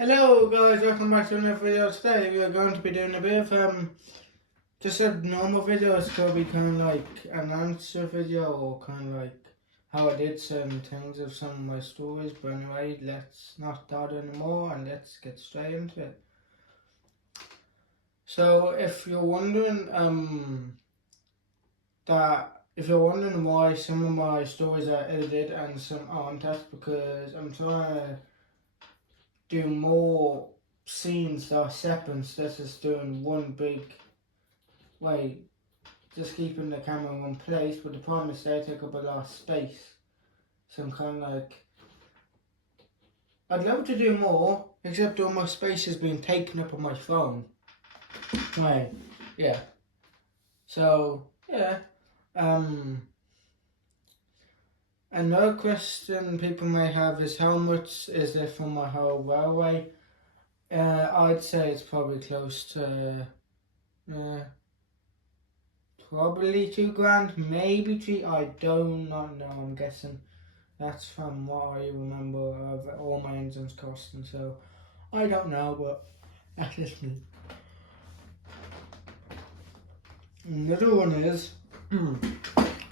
Hello guys, welcome back to another video. Today we are going to be doing a bit of just a normal video. It's going to be kind of like an answer video or kind of like how I did certain things of some of my stories. But anyway, let's not dawdle anymore and let's get straight into it. So if you're wondering why some of my stories are edited and some aren't, that's because I'm trying to do more scenes that are separate instead of just doing one big way, just keeping the camera in one place. But the problem is they take up a lot of space, so I'm kind of like, I'd love to do more, except all my space has been taken up on my phone. Right, yeah. So yeah, another question people may have is how much is there for my whole railway? I'd say it's probably close to probably £2,000, maybe three. I do not know. I'm guessing that's from what I remember of all my engines costing. So I don't know, but that's just me. Another one is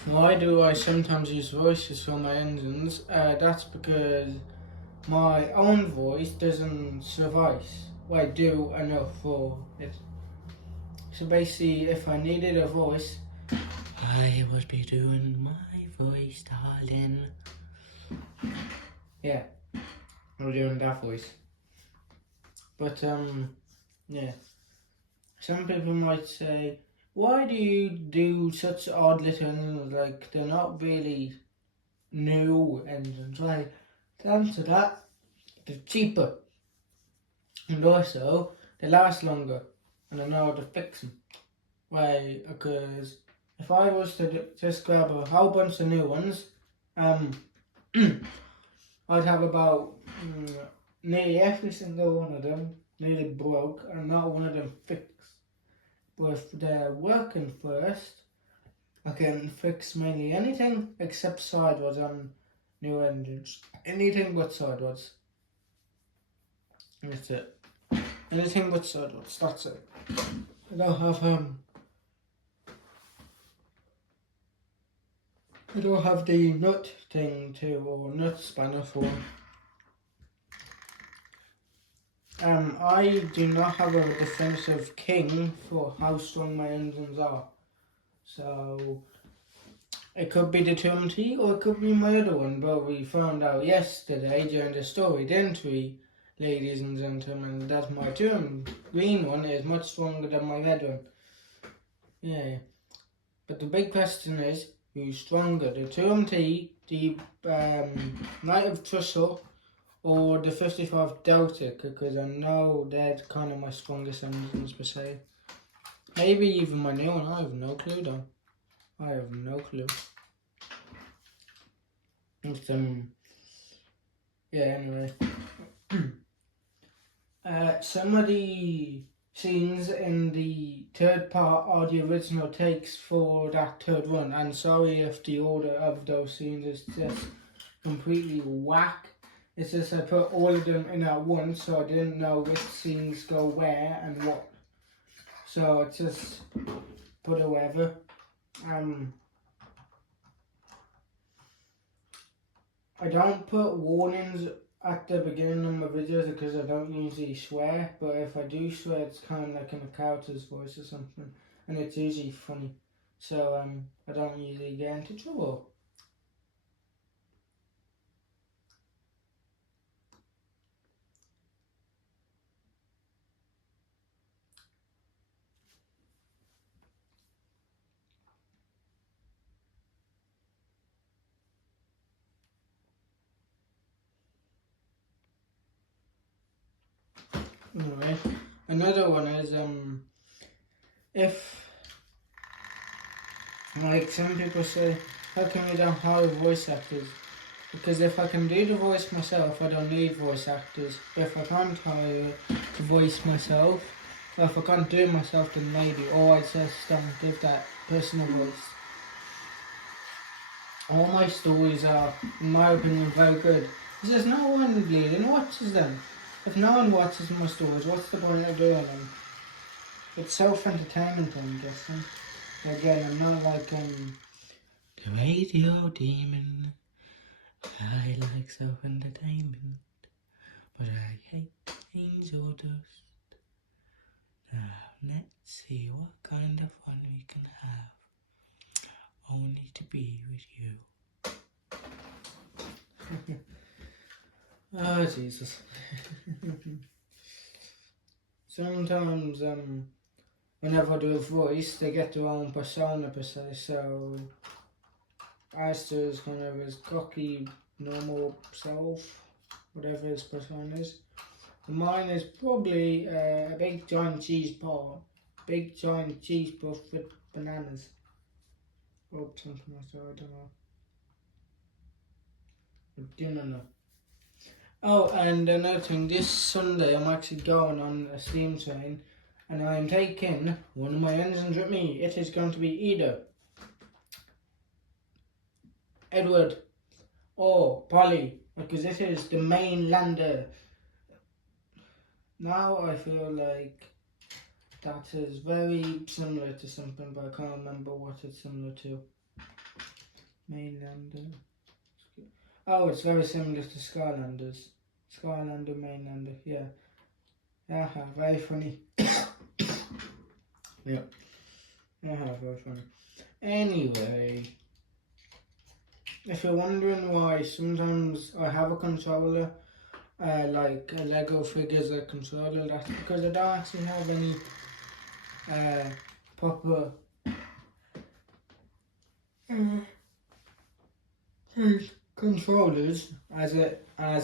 why do I sometimes use voices for my engines? That's because my own voice doesn't suffice. Well, I do enough for it. So basically, if I needed a voice, I would be doing my voice, darling. Yeah, I'm doing that voice. But yeah. Some people might say, why do you do such odd little engines? Like, they're not really new engines. Right? To answer that, they're cheaper. And also, they last longer. And I know how to fix them. Why? Because if I was to just grab a whole bunch of new ones, I'd have about nearly every single one of them nearly broke and not one of them fixed. But if they're working first, I can fix mainly anything except sideways on new engines. Anything but sideways. That's it. Anything but sideways, that's it. I don't have the nut thing too, or nut spanner for. I do not have a definitive king for how strong my engines are. So it could be the TMT or it could be my other one, but we found out yesterday during the story, didn't we, ladies and gentlemen, that my green one is much stronger than my red one. Yeah. But the big question is, who's stronger, the TMT, the Knight of Trussell, or the 55 Delta? Because I know they're kind of my strongest engines per se. Maybe even my new one, I have no clue though. I have no clue. But, yeah, anyway. Some of the scenes in the third part are the original takes for that third run, and sorry if the order of those scenes is just completely whack. It's just I put all of them in at once, so I didn't know which scenes go where and what. So it's just put it wherever. I don't put warnings at the beginning of my videos because I don't usually swear, but if I do swear, it's kind of like in a character's voice or something, and it's usually funny. So I don't usually get into trouble. Anyway, another one is if, like some people say, how come you don't hire voice actors? Because if I can do the voice myself, I don't need voice actors. But if I can't hire the voice myself, or if I can't do it myself, then maybe, or I just don't give that person a voice. All my stories are, in my opinion, very good. Because there's no one really watches them. if no one watches my stories, what's the point of doing them? It's self-entertainment, I'm guessing. Again, I'm not like the radio demon. I like self-entertainment, but I hate angel dust. Now let's see what kind of fun we can have. Only to be with you. Oh Jesus. Sometimes whenever I do a voice, they get their own persona per se, so Aster's kind of his cocky, normal self, whatever his persona is. And mine is probably a big giant cheese ball, big giant cheese puff with bananas. Or something like that, I don't know. I do not know. Oh, and another thing, this Sunday I'm actually going on a steam train and I'm taking one of my engines with me. It is going to be either Edward or Polly, because it is the mainlander. Now I feel like that is very similar to something, but I can't remember what it's similar to. Mainlander. Oh, it's very similar to Skylanders. Skylander, Mainlander, yeah. Aha, very funny. Yeah. Aha, very funny. Anyway, if you're wondering why sometimes I have a controller, like a Lego figures a controller, that's because I don't actually have any proper controllers as if I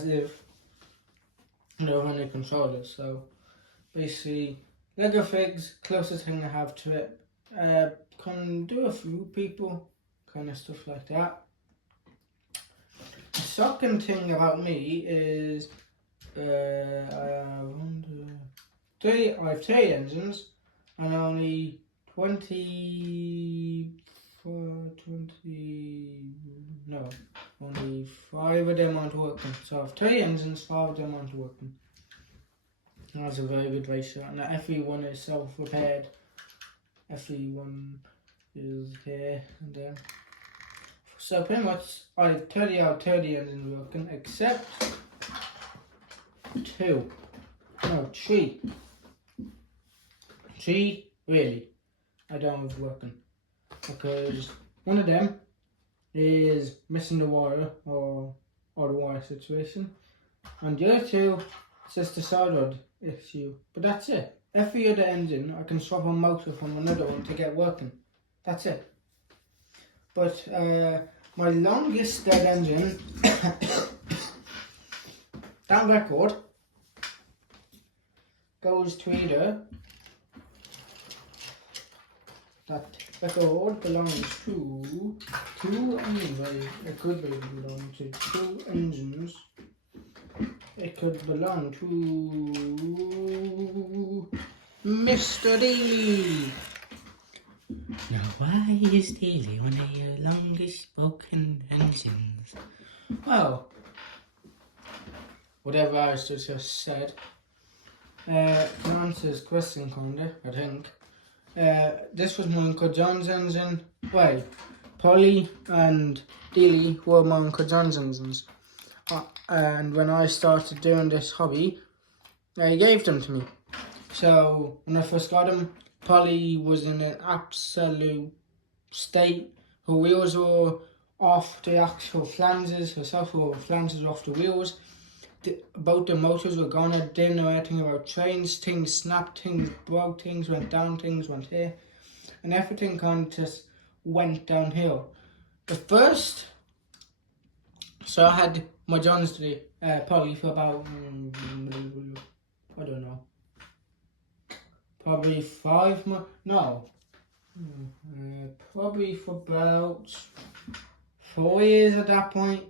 don't have any controllers. So basically, Lego figs, closest thing I have to it. Can do a few people, kind of stuff like that. The second thing about me is I have 3 engines and only only 5 of them aren't working. So I have 3 engines, 5 of them aren't working. That's a very good ratio, and everyone is self-repaired. Everyone is here and there. So pretty much I have 30 out of 30 engines working, except 3. 3 really I don't have working, because one of them is missing the wire or the wire situation, and the other 2 it's just the solder issue. But that's it. Every other engine I can swap a motor from another one to get working. That's it. But my longest dead engine, that record goes to either, that record belongs to 2 anyway, it could belong to 2 engines. It could belong to Mr. Daly. Now why is Daly one of your longest spoken engines? Well, whatever I just said, to answer his question kinda, I think. This was my Uncle John's engine. Well, Polly and Daly were my Uncle John's engines. And when I started doing this hobby, they gave them to me. So when I first got them, Polly was in an absolute state. Her wheels were off the actual flanges, herself were flanges off the wheels. Both the motors were gone. I didn't know anything about trains. Things snapped, things broke, things went down, things went here. And everything kind of just went downhill. But first, so I had my John's Polly for about, I don't know, probably 5 months, no, probably for about 4 years at that point.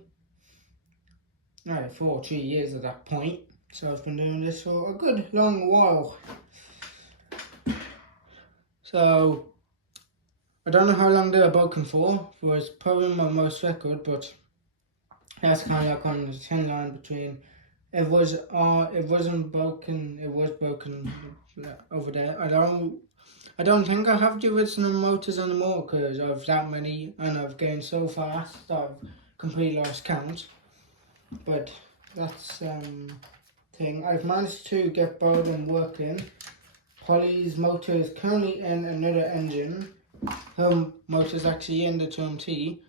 No, 3 years at that point. So I've been doing this for a good long while. So I don't know how long they were broken for. It was probably my most record, but that's kind of like on the thin line between it wasn't broken. It was broken over there. I don't think I have the original motors anymore because I've that many and I've gained so fast that I've completely lost count. But that's thing. I've managed to get both of them working. Polly's motor is currently in another engine. Her motor is actually in the 2MT.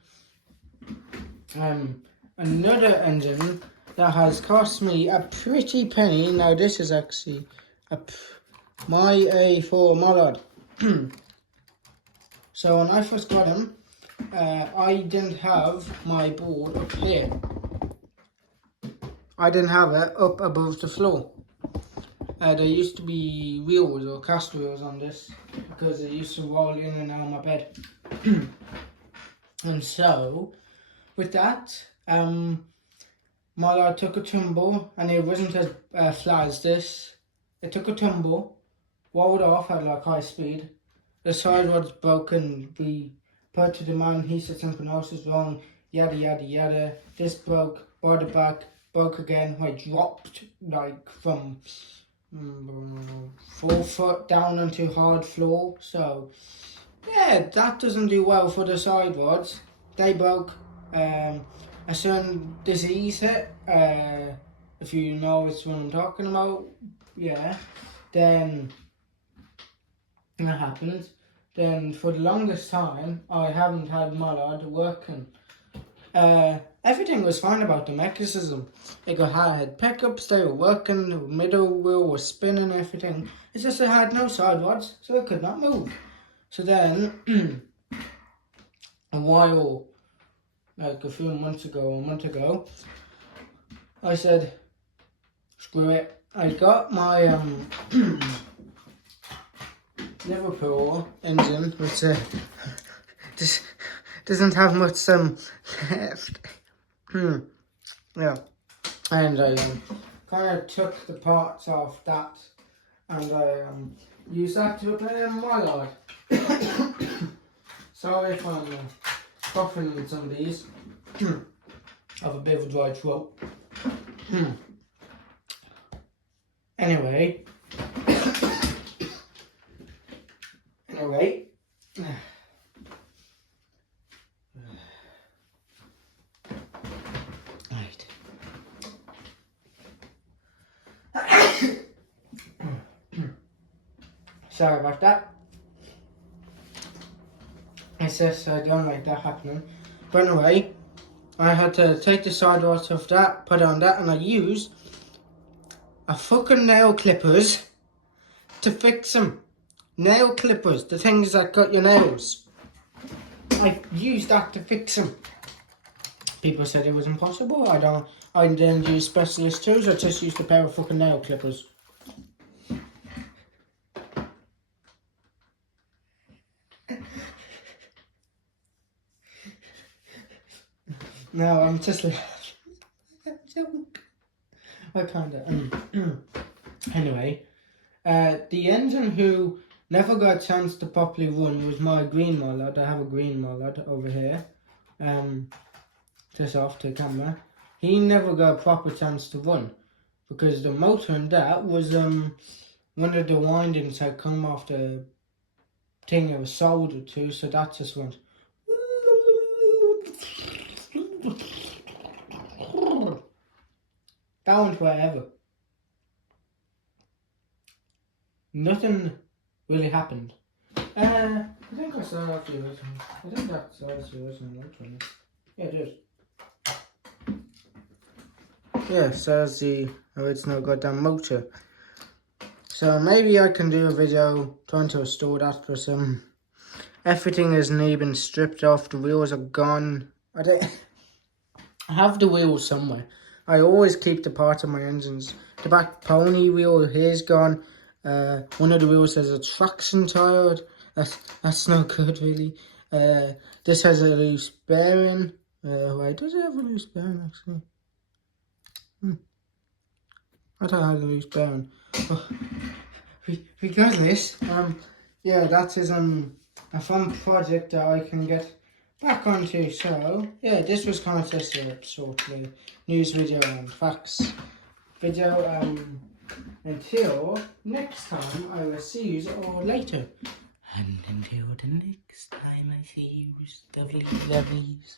Another engine that has cost me a pretty penny. Now this is actually my A4 Mallard. So when I first got him, I didn't have my board up here. I didn't have it up above the floor. There used to be wheels or cast wheels on this because it used to roll in and out of my bed. And so, with that, Mallard took a tumble, and it wasn't as flat as this. It took a tumble, rolled off at like high speed. The side rod's broken. We put to the man, he said something else is wrong, yada yada yada. This broke, brought it back, broke again. I dropped like from 4 foot down onto hard floor. So yeah, that doesn't do well for the side rods. They broke. A certain disease hit, if you know which one I'm talking about, yeah, then that happens. Then for the longest time, I haven't had Mallard working. Everything was fine about the mechanism. It had pickups, they were working, the middle wheel was spinning, everything. It's just it had no side rods, so it could not move. So then, a while, like a month ago, I said, screw it. I got my Liverpool engine, which just doesn't have much left. Yeah, and I kind of took the parts off that, and I used that to repair my Mallard. Sorry if I'm coughing with some of these. I have a bit of a dry throat. Anyway. Right. Sorry about that. It's just I don't like that happening. But anyway, I had to take the side rods off that, put on that, and I used a fucking nail clippers to fix them. Nail clippers, the things that cut your nails. I used that to fix them. People said it was impossible. I didn't use specialist tools, I just used a pair of fucking nail clippers. No, I'm just like, I kinda, anyway, the engine who never got a chance to properly run was my green Mallard. I have a green Mallard over here, just off the camera. He never got a proper chance to run because the motor in that was, one of the windings had come off the thing it was soldered to, so that just went down to wherever. Nothing really happened. I think I saw that the original. I think that says the original motor. Yeah, it is. Yeah, it says the original goddamn motor. So maybe I can do a video trying to restore that for some. Everything isn't even stripped off. The wheels are gone. I have the wheels somewhere. I always keep the parts of my engines. The back pony wheel here's gone. One of the wheels has a traction tire. That's no good really. This has a loose bearing. Wait, does it have a loose bearing actually? I thought I had a loose bearing. Oh, regardless, yeah, that is a fun project that I can get back onto. So yeah, this was kind of just a sort of news video and facts video. Until next time, I will see you all later. And until the next time I see you, lovely lovelies.